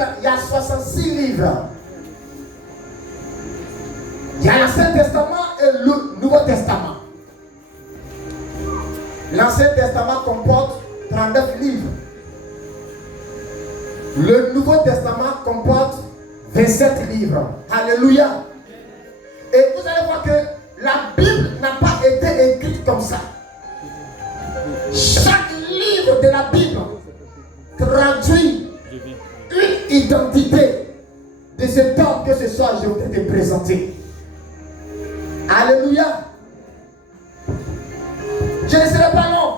Bible, il y a 66 livres. Il y a l'Ancien Testament et le Nouveau Testament. L'Ancien Testament comporte 39 livres. Le Nouveau Testament comporte 27 livres. Alléluia. Et vous allez voir que la Bible n'a pas été écrite comme ça. Chaque livre de la Bible traduit une identité de cet homme que ce soir je vais te présenter. Alléluia. Je ne serai pas long,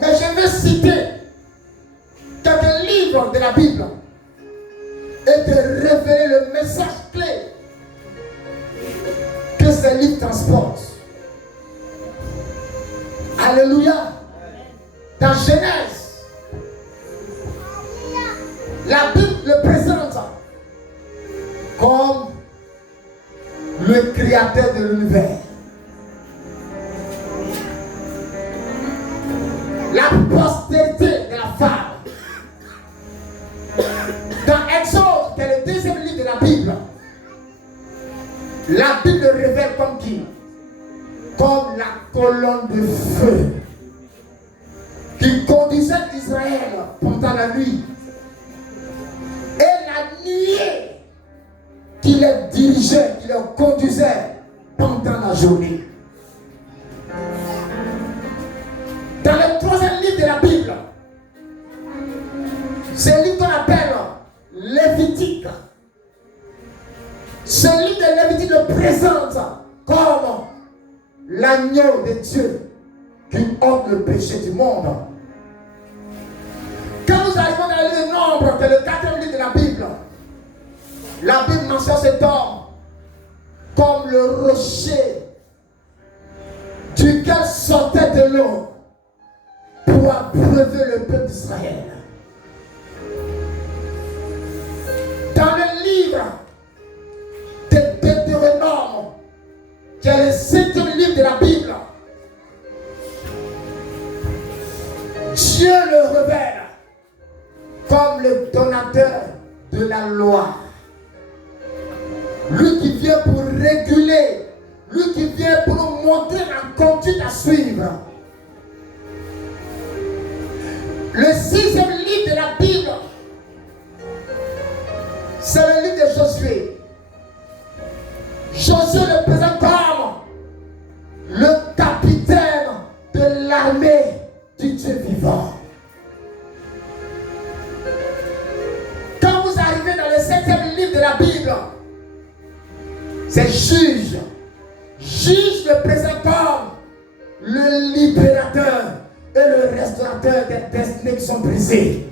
mais je vais citer quelques livres de la Bible et te révéler le message clé que ces livres transportent. Alléluia. Dans Genèse, la Bible le présente comme le créateur de l'univers. La postérité de la femme. Dans Exode, qui est le deuxième livre de la Bible, la Bible le révèle comme qui? Comme la colonne de feu qui conduisait Israël pendant la nuit et la nuée qui les dirigeait, qui les conduisait pendant la journée. Dans le troisième livre de la Bible, c'est le livre qu'on appelle Lévitique. Ce livre de Lévitique le présente comme l'agneau de Dieu qui ôte le péché du monde. Quand nous arrivons dans le livre de Nombre, qui est le quatrième livre de la Bible mentionne cet homme comme le rocher duquel sortait de l'eau pour abreuver le peuple d'Israël. Dans le livre de Deutéronome, qui est le septième livre de la Bible, Dieu le révèle comme le donateur de la loi. Lui qui vient pour réguler, lui qui vient pour nous montrer la conduite à suivre. Le sixième livre de la Bible, c'est le livre de Josué. Josué le présente comme le capitaine de l'armée du Dieu vivant. Quand vous arrivez dans le septième livre de la Bible, c'est Juge. Juge le présente comme le libérateur et le restaurateur des destinées qui sont brisées.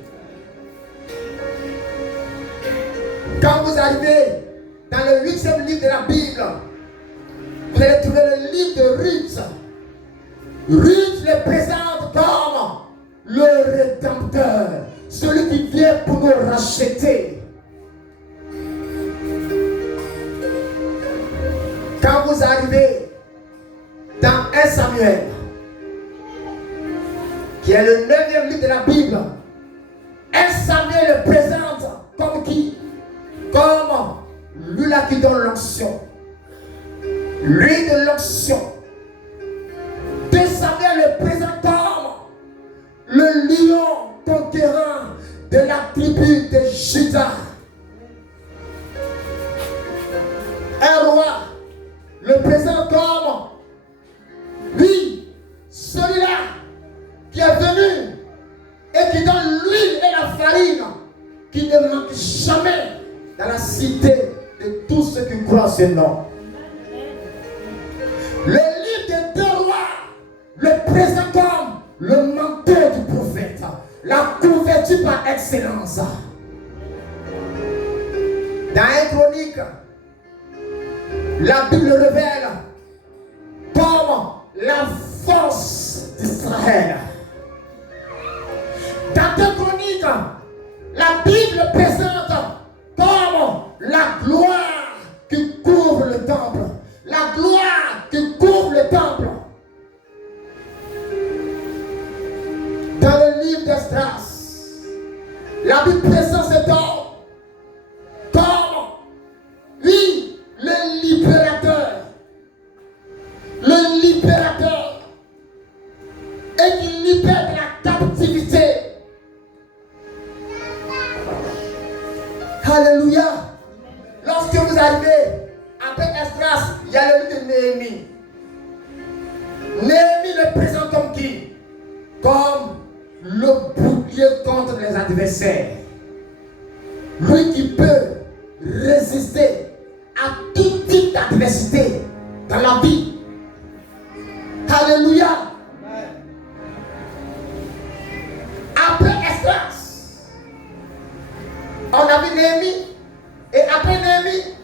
Quand vous arrivez dans le huitième livre de la Bible, vous allez trouver le livre de Ruth. Ruth le présente comme le rédempteur, celui qui vient pour nous racheter. Quand vous arrivez dans 1 Samuel, qui est le 9e livre de la Bible, 1 Samuel le présente comme qui? Comme lui là qui donne l'onction. Lui de l'onction. 2 Samuel le présente comme le lion conquérant de la tribu de Juda. Un roi le présente comme lui, celui-là qui est venu et qui donne l'huile et la farine, qui ne manque jamais dans la cité de tous ceux qui croient ce nom. Le livre des deux rois le présente comme le manteau du prophète, la couverture par excellence. Dans 1 Chronique, la Bible révèle comme la force d'Israël. Dans 2 Chroniques, la Bible présente comme la gloire qui couvre le temple. La gloire qui couvre le temple. Dans le livre d'Esdras, la Bible présente cet homme Alléluia. Lorsque vous arrivez après Esdras, il y a le livre de Néhémie. Néhémie le présente comme qui? Comme le bouclier contre les adversaires. Lui qui peut résister à tout type d'adversité dans la vie. Alléluia. Après Esdras, on a vu Néhémie. Et après Néhémie,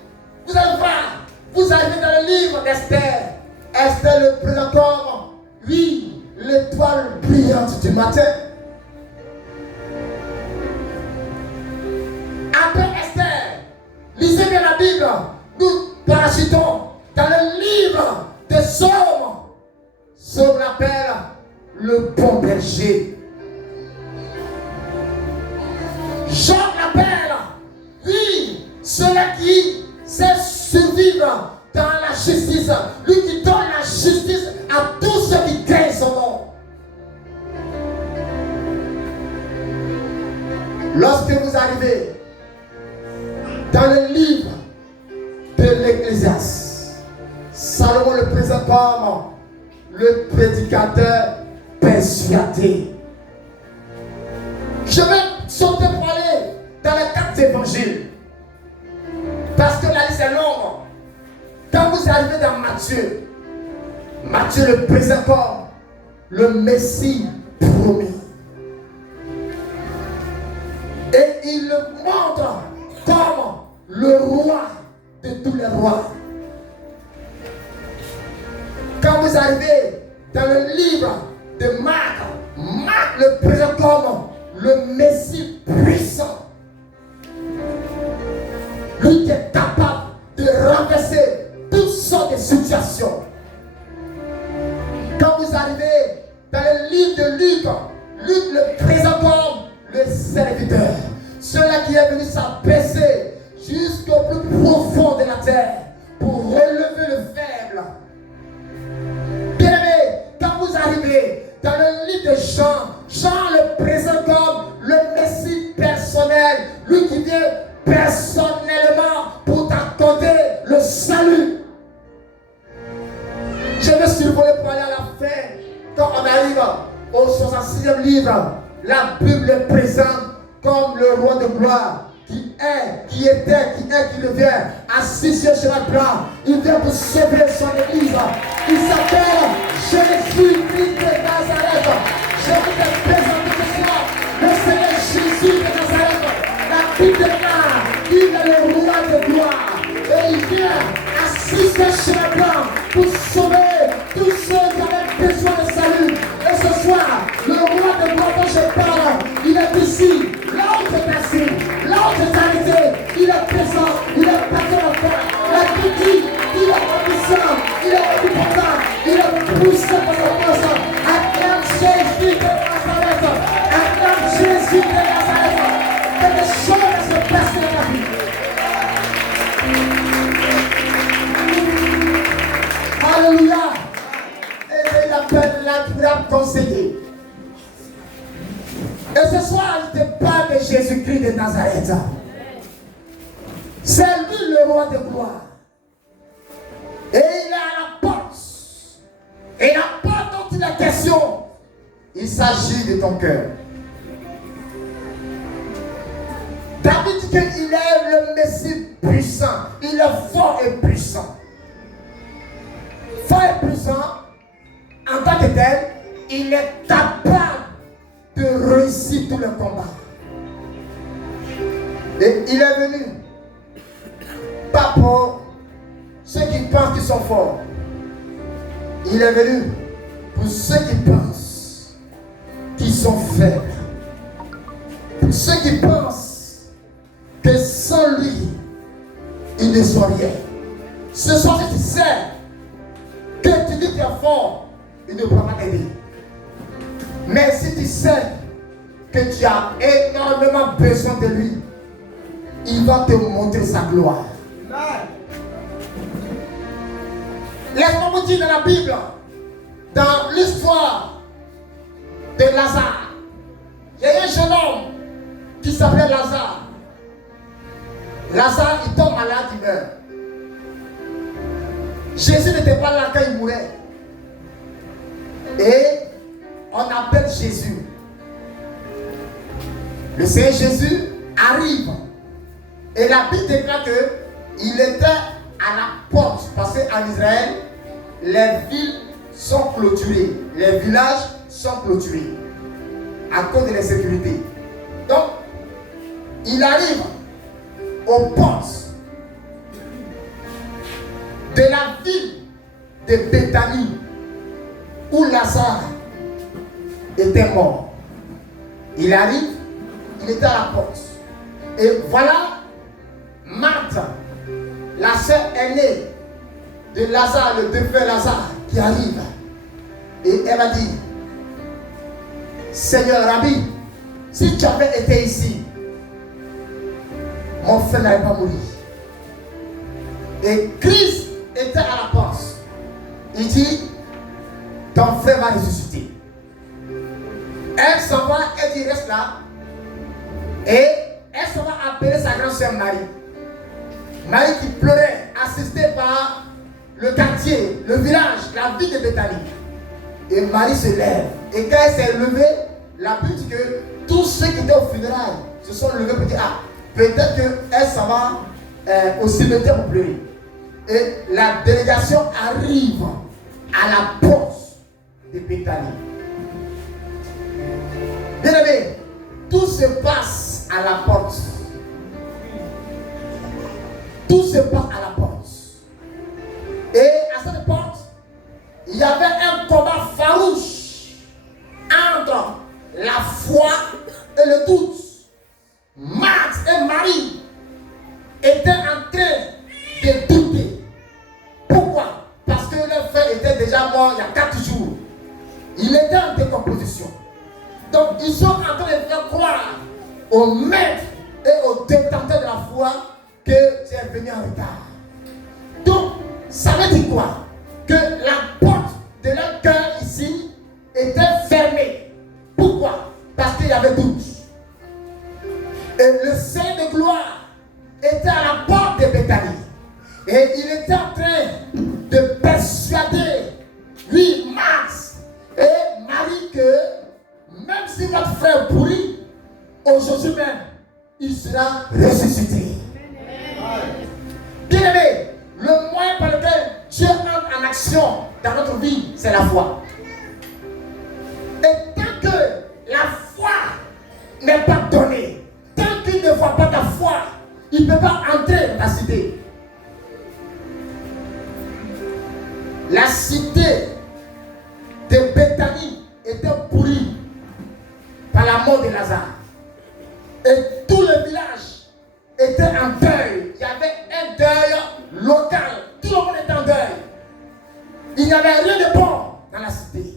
vous allez voir, vous arrivez dans le livre d'Esther. Esther le présente comme, oui, l'étoile brillante du matin. Après Esther, lisez bien la Bible. Nous parachutons dans le livre des Psaumes. Psaume l'appelle le bon berger. Jean l'appelle, oui, celui qui sait survivre dans la justice, lui qui donne la justice à tous ceux qui craignent son nom. Lorsque vous arrivez dans le livre de l'Ecclésiaste, Salomon le présente comme le prédicateur persuadé. Je vais sauter pour aller dans les 4 évangiles, parce que la liste est longue. Quand vous arrivez dans Matthieu, Matthieu le présente comme le Messie promis. Et il le montre comme le roi de tous les rois. Quand vous arrivez dans le livre de Marc, Marc le présente comme le Messie puissant. Lui qui est capable de renverser toutes sortes de situations. Quand vous arrivez dans le livre de Luc, Luc le présente comme le serviteur. Celui qui est venu s'abaisser jusqu'au plus profond de la terre pour relever le faible. Bien-aimé, quand vous arrivez dans le livre de Jean, Jean le présente comme le Messie personnel, lui qui vient personnellement pour t'accorder le salut. Je vais survoler pour aller à la fin. Quand on arrive au 66e livre, la Bible le présente comme le roi de gloire, qui est, qui était, qui devient, assis sur le blanc. Il vient pour sauver son église. Il s'appelle Jésus-Christ de Nazareth. Je vous ai présenté ce soir le Seigneur Jésus de Nazareth. La Bible déclare qu'il est le roi de gloire. Et il vient assister sur le blanc pour sauver tous ceux qui avaient besoin de salut. Et ce soir, le roi de gloire dont je parle, il est ici. Là où tu es assis, là où tu es arrêté, il est présent, il est partout en terre. La Bible dit qu'il est omniscient, il est omnipotent, il est puissant pour sa force. Acclame Jésus de Nazareth, acclame Jésus de Nazareth. Que des choses se passent dans ta vie. Alléluia. Et il appelle l'agréable conseiller. Et ce soir, je te parle de Jésus-Christ de Nazareth. C'est lui le roi de gloire. Et il est à la porte. Et la porte dont il est question, il s'agit de ton cœur. David dit qu'il est le Messie puissant. Il est fort et puissant. Fort et puissant, en tant que tel, il est capable de réussir tout le combat. Et il est venu, pas pour ceux qui pensent qu'ils sont forts. Il est venu pour ceux qui pensent qu'ils sont faibles. Pour ceux qui pensent que sans lui, ils ne sont rien. Ce soir, si tu sais que tu dis que tu es fort, il ne pourra pas t'aider. Mais si tu sais que tu as énormément besoin de lui, il va te montrer sa gloire. Laisse-moi vous dire dans la Bible, dans l'histoire de Lazare, il y a un jeune homme qui s'appelait Lazare. Lazare, il tombe malade, il meurt. Jésus n'était pas là quand il mourait. Et on appelle Jésus. Le Seigneur Jésus arrive. Et la Bible déclare qu'il était à la porte. Parce qu'en Israël, les villes sont clôturées. Les villages sont clôturés. À cause de l'insécurité. Donc, il arrive aux portes de la ville de Béthanie où Lazare était mort. Il arrive, il était à la porte. Et voilà Marthe, la sœur aînée de Lazare, le défunt Lazare, qui arrive. Et elle a dit, Seigneur Rabbi, si tu avais été ici, mon frère n'allait pas mourir. Et Christ était à la porte. Il dit, ton frère va ressusciter. Elle s'en va, elle dit, reste là. Et elle s'en va appeler sa grande sœur Marie. Marie qui pleurait, assistée par le quartier, le village, la ville de Béthanie. Et Marie se lève. Et quand elle s'est levée, la Bible dit que tous ceux qui étaient au funérailles se sont levés pour dire, ah, peut-être qu'elle s'en va au cimetière pour pleurer. Et la délégation arrive à la porte de Béthanie. Bien aimé, tout se passe à la porte. Tout se passe à la porte. Et à cette porte, il y avait un combat farouche entre la foi et le doute. Marthe et Marie étaient en train de douter. Pourquoi? Parce que leur frère était déjà mort il y a 4 jours. Il était en décomposition. Donc ils sont en train de faire croire au maître et au détenteur de la foi que tu es venu en retard. Donc ça veut dire quoi? Que la porte de leur cœur ici était fermée. Pourquoi? Parce qu'il y avait doute. Et le Saint de gloire était à la porte de Béthanie. Et il était en train de persuader, lui, Marthe et Marie, que même si votre frère pourrit, aujourd'hui même, il sera ressuscité. Bien aimé, le moyen par lequel Dieu entre en action dans notre vie, c'est la foi. Et tant que la foi n'est pas donnée, tant qu'il ne voit pas ta foi, il ne peut pas entrer dans ta cité. La cité de Béthanie était pourrie par la mort de Lazare. Et tout le village était en deuil. Il y avait un deuil local. Tout le monde était en deuil. Il n'y avait rien de bon dans la cité.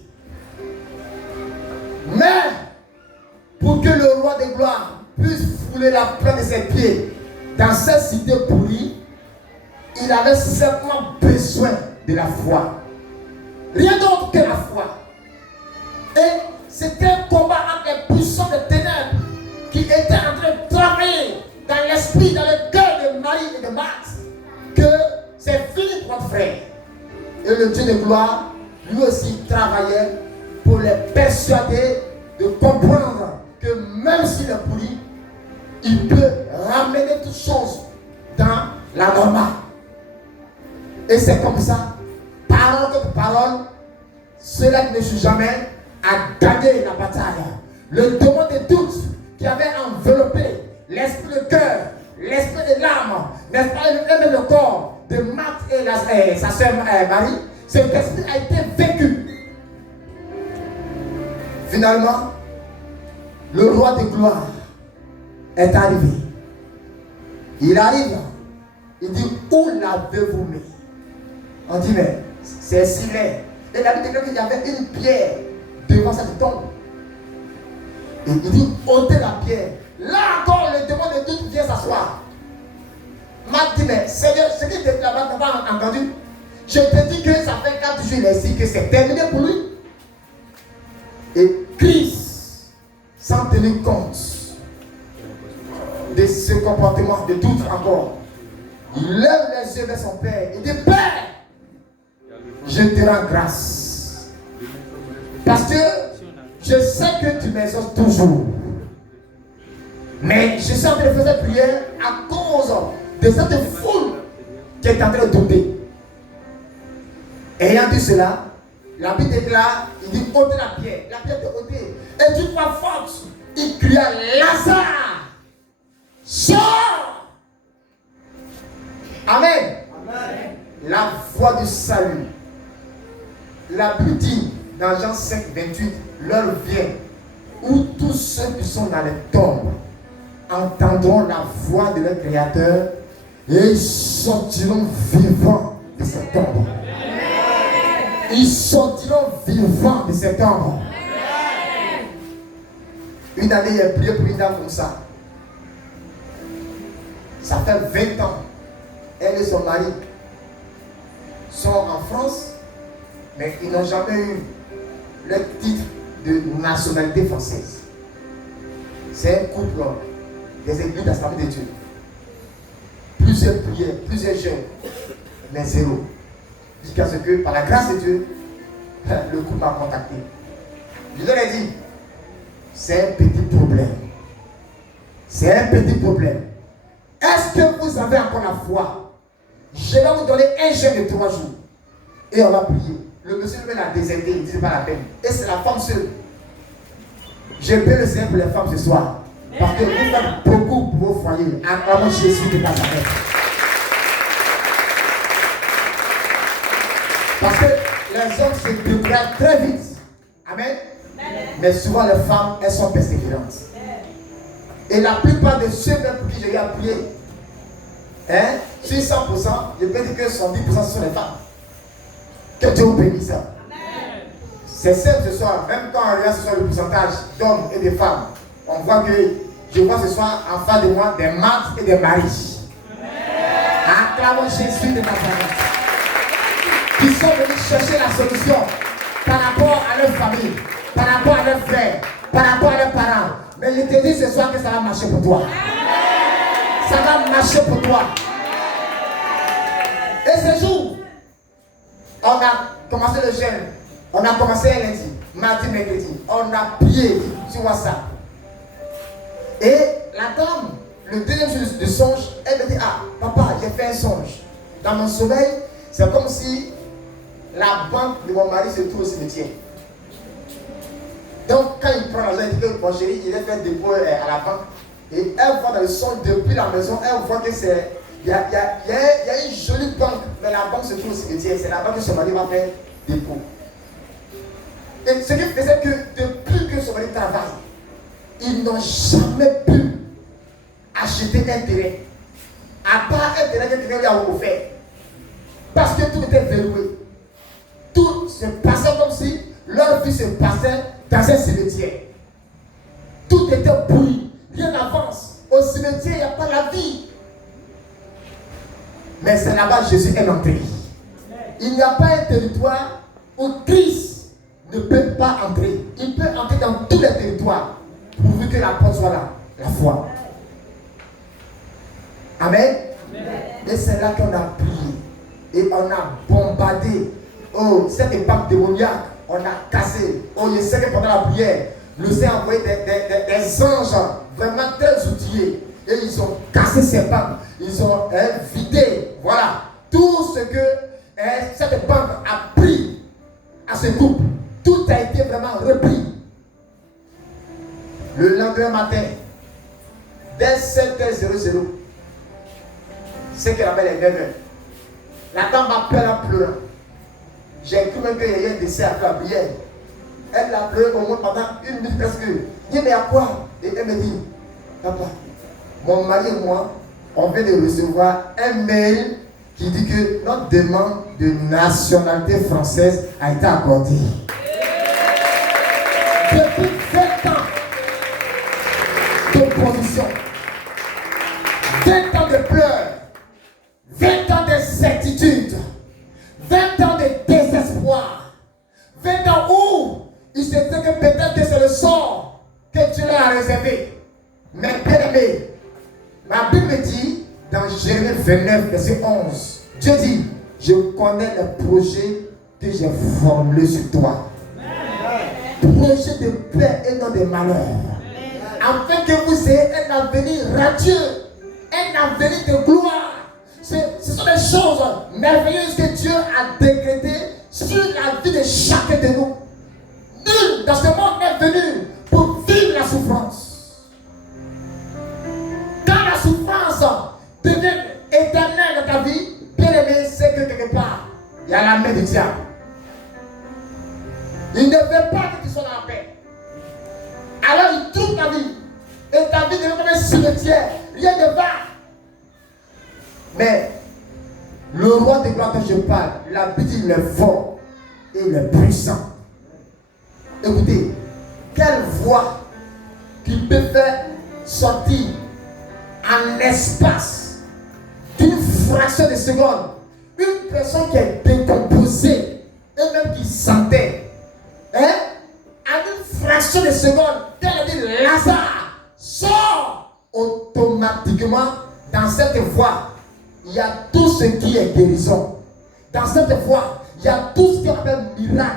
Mais pour que le roi de gloire puisse fouler la plante de ses pieds dans cette cité pourrie, il avait simplement besoin de la foi. Rien d'autre que la foi. Et c'était un combat entre les puissants des ténèbres qui étaient en train de travailler dans l'esprit, dans le cœur de Marie et de Marthe, que c'est fini pour notre frère. Et le Dieu de gloire, lui aussi, travaillait pour les persuader de comprendre que même s'il est pourri, il peut ramener toutes choses dans la normale. Et c'est comme ça, parole contre parole, cela qui ne suit jamais a gagné la bataille. Le démon de doute qui avait enveloppé l'esprit, le cœur, l'esprit de l'âme, n'est-ce pas, même le corps de Marthe et sa sœur Marie, cet esprit a été vécu. Finalement, le roi de gloire est arrivé. Il arrive, il dit, où l'avez-vous mis? On dit, mais c'est si laid. Et la Bible déclare qu'il y avait une pierre devant cette tombe. Et il dit, ôtez la pierre. Là encore, le démon de doute vient s'asseoir. Marc dit, mais Seigneur, ce qui était là-bas, tu n'as pas entendu? Je te dis que ça fait 4 jours, il est ici, que c'est terminé pour lui. Et Christ, sans tenir compte de ce comportement, de doute encore. Il lève les yeux vers son Père. Il dit, Père, je te rends grâce. Parce que je sais que tu m'exauces toujours. Mais je suis en train de faire cette prière à cause de cette foule qui est en train de douter. Ayant dit cela, la Bible déclare, il dit, ôtez la pierre. La pierre est ôtée. Et d'une voix forte, il cria, Lazare, sors. Amen. Amen. La voix du salut. La Bible dit dans Jean 5, 28, l'heure vient où tous ceux qui sont dans les tombes entendront la voix de leur Créateur et ils sortiront vivants de ces tombes. Ils sortiront vivants de ces tombes. Une année, il a prié pour une dame comme ça. Ça fait 20 ans. Elle et son mari sont en France, mais ils n'ont jamais eu le titre de nationalité française. C'est un couple des églises d'Assemblée de Dieu. Plusieurs prières, plusieurs jeûnes, mais zéro. Jusqu'à ce que, par la grâce de Dieu, le couple m'a contacté. Je leur ai dit, c'est un petit problème. C'est un petit problème. Est-ce que vous avez encore la foi? Je vais vous donner un jeûne de 3 jours. Et on va prier. Le monsieur lui l'a déserté, il dit c'est pas la peine. Et c'est la femme seule. Je prie le Seigneur pour les femmes ce soir. Parce que vous faites beaucoup pour vos foyers. Acclamons Jésus de Nazareth. Parce que les hommes se dégradent très vite. Amen. Mais souvent les femmes, elles sont persévérantes. Et la plupart de ceux pour qui j'ai appuyé, sur 100%, je peux dire que 110% sont les femmes. Que Dieu vous bénisse. C'est simple ce soir, même quand on regarde ce soir le pourcentage d'hommes et de femmes, on voit que je vois ce soir en face de moi des marques et des maris. Acclamons Jésus de Nazareth. Qui sont venus chercher la solution par rapport à leur famille, par rapport à leurs frères, par rapport à leurs parents. Mais je te dis ce soir que ça va marcher pour toi. Ça va marcher pour toi. Et ce jour, on a commencé le jeûne. On a commencé lundi, mardi, mercredi. On a prié sur WhatsApp. Et la dame, le deuxième jour du songe, elle me dit, ah, papa, j'ai fait un songe. Dans mon sommeil, c'est comme si la banque de mon mari se trouve au cimetière. Donc, quand il prend l'argent, il dit que mon chéri, il est fait dépôt à la banque. Et elle voit dans le son depuis la maison, elle voit que c'est. Il y a une jolie banque, mais la banque se trouve au cimetière. C'est la banque que son mari va faire dépôt. Et ce qui faisait que depuis que son mari travaille, ils n'ont jamais pu acheter un terrain. À part un terrain que quelqu'un lui a offert. Parce que tout était verrouillé. Tout se passait comme si leur vie se passait dans un cimetière. Tout était bouilli, rien n'avance. Au cimetière, il n'y a pas la vie. Mais c'est là-bas que Jésus est entré. Il n'y a pas un territoire où Christ ne peut pas entrer. Il peut entrer dans tous les territoires, pourvu que la porte soit là, la foi. Amen. Et c'est là qu'on a prié. Et on a bombardé. Oh, cette épave démoniaque, on a cassé. Oh, je sais que pendant la prière, le Seigneur a envoyé des anges vraiment très outillés. Et ils ont cassé ces banques. Ils ont vidé. Voilà. Tout ce que cette banque a pris à ce couple, tout a été vraiment repris. Le lendemain matin, dès 7h00, c'est qu'elle appelle les 9h. La dame m'appelle en pleurant. J'ai cru même qu'il y a un décès après la prière. Elle a pleuré au moins pendant 1 minute presque. Je dis, mais à quoi? Et elle me dit, papa, mon mari et moi, on vient de recevoir un mail qui dit que notre demande de nationalité française a été accordée. Depuis 20 ans d'opposition, 20 ans de pleurs, 20 ans d'incertitude, 20 ans de désespoir, 20 ans où il se dit que peut-être que c'est le sort que Dieu leur a réservé. Mais bien aimé, Ma Bible dit, dans Jérémie 29, verset 11, Dieu dit, je connais le projet que j'ai formulé sur toi. Projet de paix et non de malheur. Afin que vous ayez un avenir radieux, un avenir de gloire. Ce sont des choses merveilleuses que Dieu a décrétées sur la vie de chacun de nous. Nul dans ce monde n'est venu pour vivre la souffrance. Quand la souffrance devient éternelle dans ta vie, bien aimé, c'est que quelque part, il y a la main du diable. Il ne veut pas que tu sois dans la paix. Alors il trouve ta vie. Et ta vie devient comme un cimetière. Rien ne va. Mais le roi de gloire dont je parle, la Bible dit le fort et le puissant. Écoutez, quelle voix qui peut faire sortir en espace d'une fraction de seconde une personne qui est décomposée et même qui sentait, hein, à une fraction de seconde, elle a dit Lazare, sort automatiquement. Dans cette voie, il y a tout ce qui est guérison. Dans cette voie, il y a tout ce qu'on appelle miracle.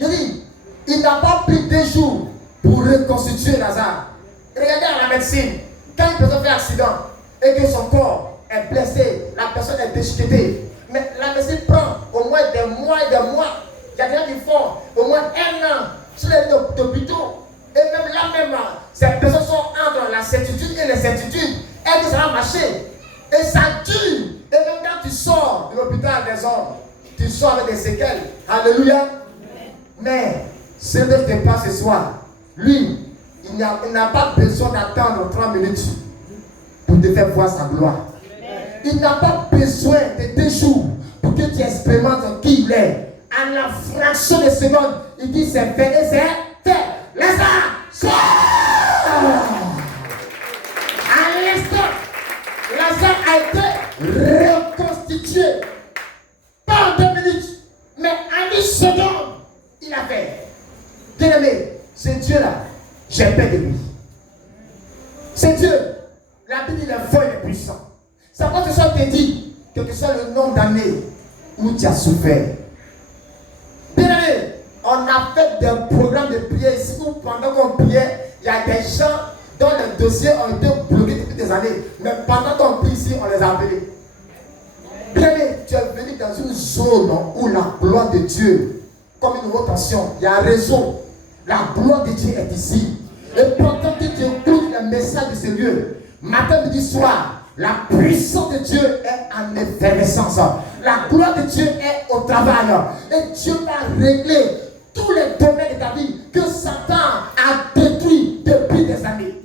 Je dis, il n'a pas pris 2 jours pour reconstituer Lazare. Regardez à la médecine, quand une personne fait un accident et que son corps est blessé, la personne est déchiquetée. Mais la médecine prend au moins des mois et des mois. Il y a des gens qui font au moins 1 an sur les hôpitaux. Et même là même, ces personnes sont entre la certitude et l'incertitude. Est-ce que ça va marcher? Et ça dure. Et même quand tu sors de l'hôpital des hommes, tu sors avec des séquelles. Alléluia. Mais ce que je te parle ce soir, lui, il n'a pas besoin d'attendre 30 minutes pour te faire voir sa gloire. Il n'a pas besoin de 2 jours pour que tu expérimentes qui il est. À la fraction de seconde, il dit c'est fait et c'est fait. Lazare, sors! À l'instant, Lazare a été reconstitué. Pas en 2 minutes, mais en 1 seconde, il a fait. Bien aimé, c'est Dieu là, j'ai peur de lui. C'est Dieu. La Bible dit le fort et le puissant. Ça va que ça te dit, quel que soit le nombre d'années où tu as souffert. Bien aimé, on a fait des programmes de prière ici où pendant qu'on priait, il y a des gens dont les dossiers ont été bloqués depuis des années. Mais pendant qu'on prie ici, on les a appelés. Bien aimé, tu es venu dans une zone où la gloire de Dieu, comme une rotation, il y a un réseau. La gloire de Dieu est ici. Et pendant que tu écoutes le message de ce lieu, matin, midi, soir, la puissance de Dieu est en effervescence. La gloire de Dieu est au travail. Et Dieu va régler tous les domaines de ta vie que Satan a détruit depuis des années.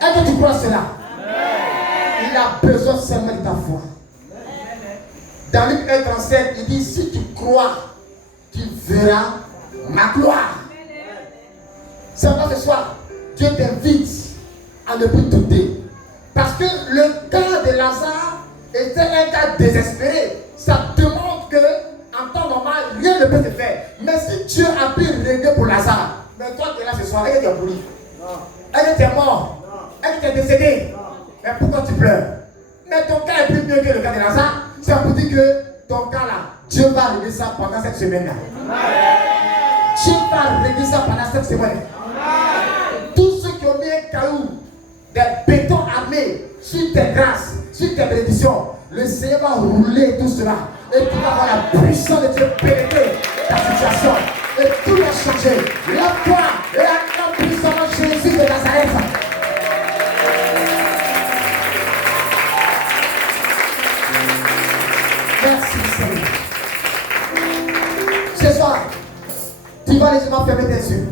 Est-ce que tu crois cela? Il a besoin seulement de ta foi. Dans Luc 1:37, il dit, si tu crois, tu verras ma gloire. C'est pas ce soir, Dieu t'invite à ne plus douter. Parce que le cas de Lazare était un cas désespéré. Ça démontre que, en temps normal, rien ne peut se faire. Mais si Dieu a pu régler pour Lazare, mais toi qui es là ce soir, elle est pourri. Elle est mort. Elle est décédée. Mais pourquoi tu pleures? Mais ton cas est plus mieux que le cas de Lazare. C'est pour dire que ton cas là, Dieu va régler ça pendant cette semaine-là. Dieu va régler ça pendant cette semaine. Tous ceux qui ont mis un caillou, des bétons armés sur tes grâces, sur tes bénédictions, le Seigneur va rouler tout cela. Et tu vas voir la puissance de Dieu pénétrer ta situation. Et tout va changer. La foi et la puissance de Jésus de Nazareth. Merci Seigneur. Ce soir, tu vas légèrement fermer tes yeux.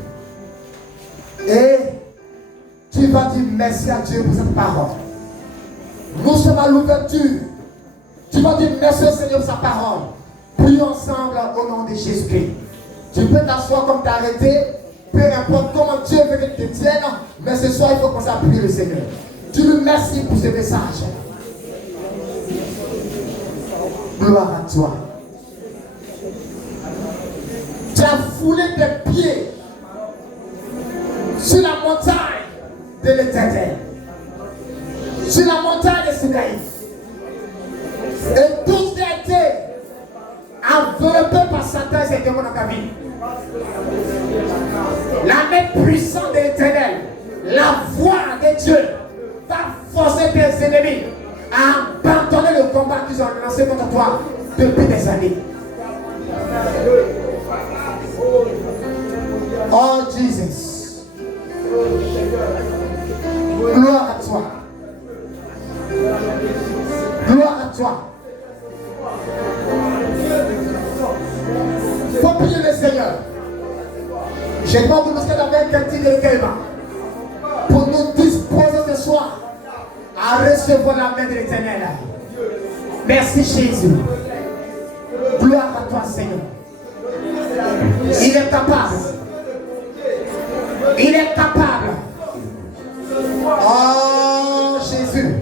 Et tu vas dire merci à Dieu pour cette parole. Nous sommes à l'ouverture. Tu vas dire merci au Seigneur pour sa parole. Prions ensemble au nom de Jésus-Christ. Tu peux t'asseoir comme t'arrêter. Peu importe comment Dieu veut que tu te tiennes. Mais ce soir, il faut commencer à prier le Seigneur. Tu lui remercies pour ce message. Gloire à toi. Tu as foulé tes pieds sur la montagne de l'Éternel. sur la montagne de Sinaï. Et tout ce qui a été enveloppé par Satan et ses démons dans ta vie. La main puissante de l'Éternel, la voix de Dieu va forcer tes ennemis à abandonner le combat qu'ils ont lancé contre toi depuis des années. Oh Jesus. Gloire à toi. Gloire à toi. Il faut prier le Seigneur. Je demande au Seigneur avec un petit élément pour nous disposer ce soir à recevoir la main de l'Éternel. Merci Jésus. Gloire à toi Seigneur. Il est capable. Il est capable. Oh Jésus.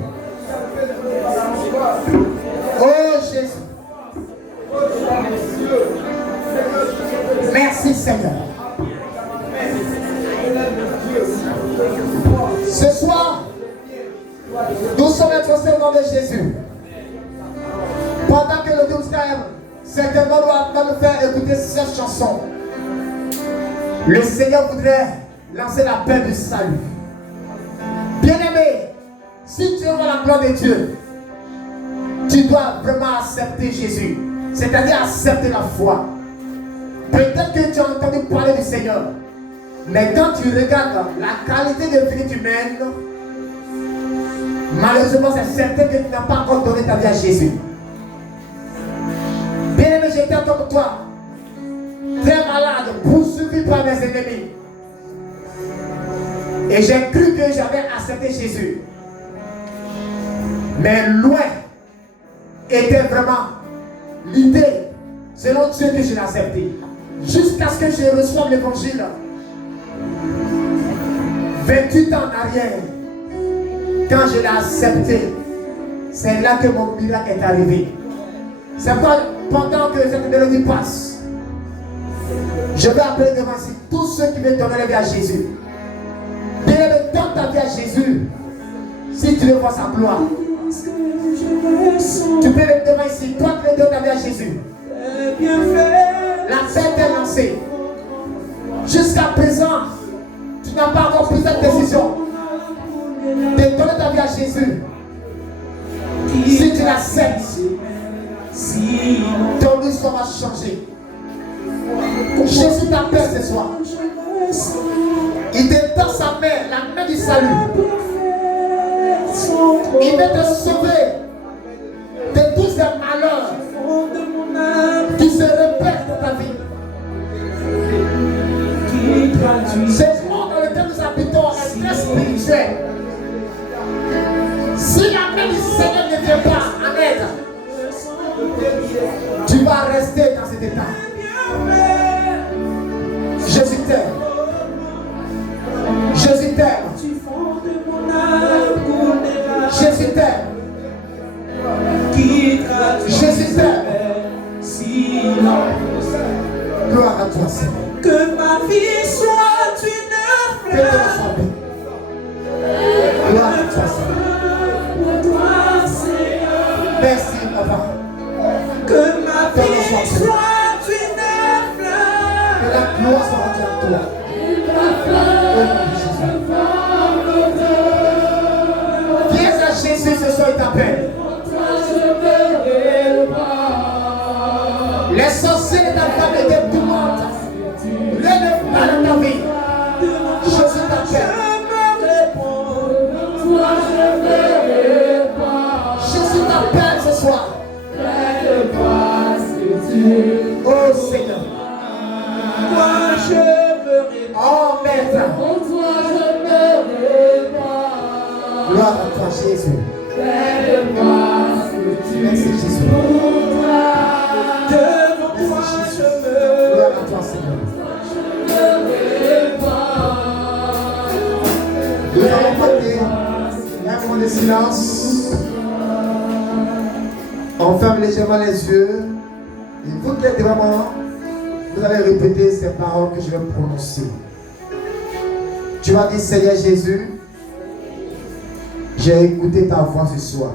Oh Jésus. Merci Seigneur. Ce soir, nous sommes introduits au nom de Jésus. Pendant que le Dieu certainement va nous faire écouter cette chanson, le Seigneur voudrait lancer la paix du salut. Bien-aimé, si tu veux la gloire de Dieu, tu dois vraiment accepter Jésus, c'est-à-dire accepter la foi. Peut-être que tu as entendu parler du Seigneur, mais quand tu regardes la qualité de vie humaine, malheureusement c'est certain que tu n'as pas encore donné ta vie à Jésus. Bien-aimé, j'étais comme toi, très malade, poursuivi par mes ennemis. Et j'ai cru que j'avais accepté Jésus. Mais loin était vraiment l'idée, selon Dieu, que je l'ai accepté. Jusqu'à ce que je reçoive l'évangile. 28 ans en arrière, quand je l'ai accepté, c'est là que mon miracle est arrivé. C'est pourquoi pendant que cette mélodie passe, je vais appeler devant ici tous ceux qui veulent donner la vie à Jésus. Bien, donne ta vie à Jésus si tu veux voir sa gloire. Tu peux venir devant ici, toi qui veux donner ta vie à Jésus. La fête est lancée. Jusqu'à présent, tu n'as pas encore pris cette décision de donner ta vie à Jésus. Si tu l'acceptes, ton histoire va changer. Jésus t'appelle ce soir. Il te tend sa main, la main du salut. Il veut te sauver de tous ces malheurs qui se répètent dans ta vie. Ce monde dans lequel nous habitons est très spirituel. Si la main du Seigneur ne vient pas en aide, tu vas rester dans cet état. Jésus t'aime. Jésus t'aime. Jésus t'aime. Jésus t'aime. Gloire à toi, Seigneur. Que ma vie soit une fleur. Gloire à toi, Seigneur. Merci, Papa. Que ma vie soit une fleur. Que la gloire soit rendue à toi. Viens à Jésus ce soir, il t'appelle. Les sorciers de ta famille te demandent. Relève-toi dans ta vie. Jésus t'appelle. Jésus t'appelle ce soir. Oh Seigneur. Moi je me réponds. Oh Maître. Gloire à toi Jésus. Merci Jésus. Devant toi je me. Gloire à toi Seigneur. Nous allons porter un moment de silence. On ferme légèrement les yeux. Et vous qui êtes devant moi, vous allez répéter ces paroles que je vais prononcer. Tu vas dire, Seigneur Jésus, J'ai écouté ta voix ce soir.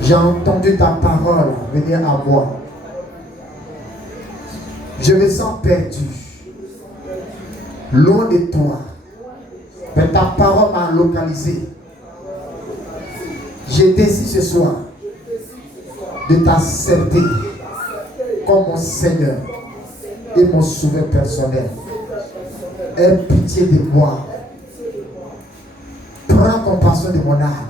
J'ai entendu ta parole venir à moi. Je me sens perdu, loin de toi. Mais ta parole m'a localisé. J'ai décidé ce soir de t'accepter comme mon Seigneur et mon sauveur personnel. Aie pitié de moi. Prends compassion de mon âme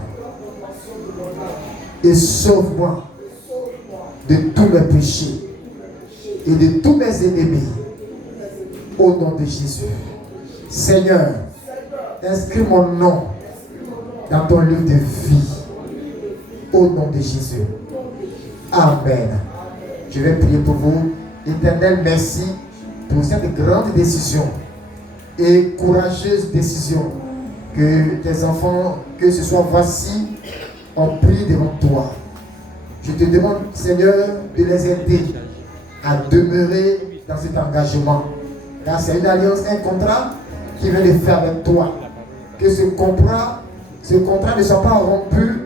et sauve-moi de tous mes péchés et de tous mes ennemis au nom de Jésus. Seigneur, inscris mon nom dans ton livre de vie au nom de Jésus. Amen. Je vais prier pour vous. Éternel, merci pour cette grande décision et courageuse décision que tes enfants, que ce soit voici, ont pris devant toi. Je te demande, Seigneur, de les aider à demeurer dans cet engagement. Car c'est une alliance, un contrat qui vient de faire avec toi. Que ce contrat ne soit pas rompu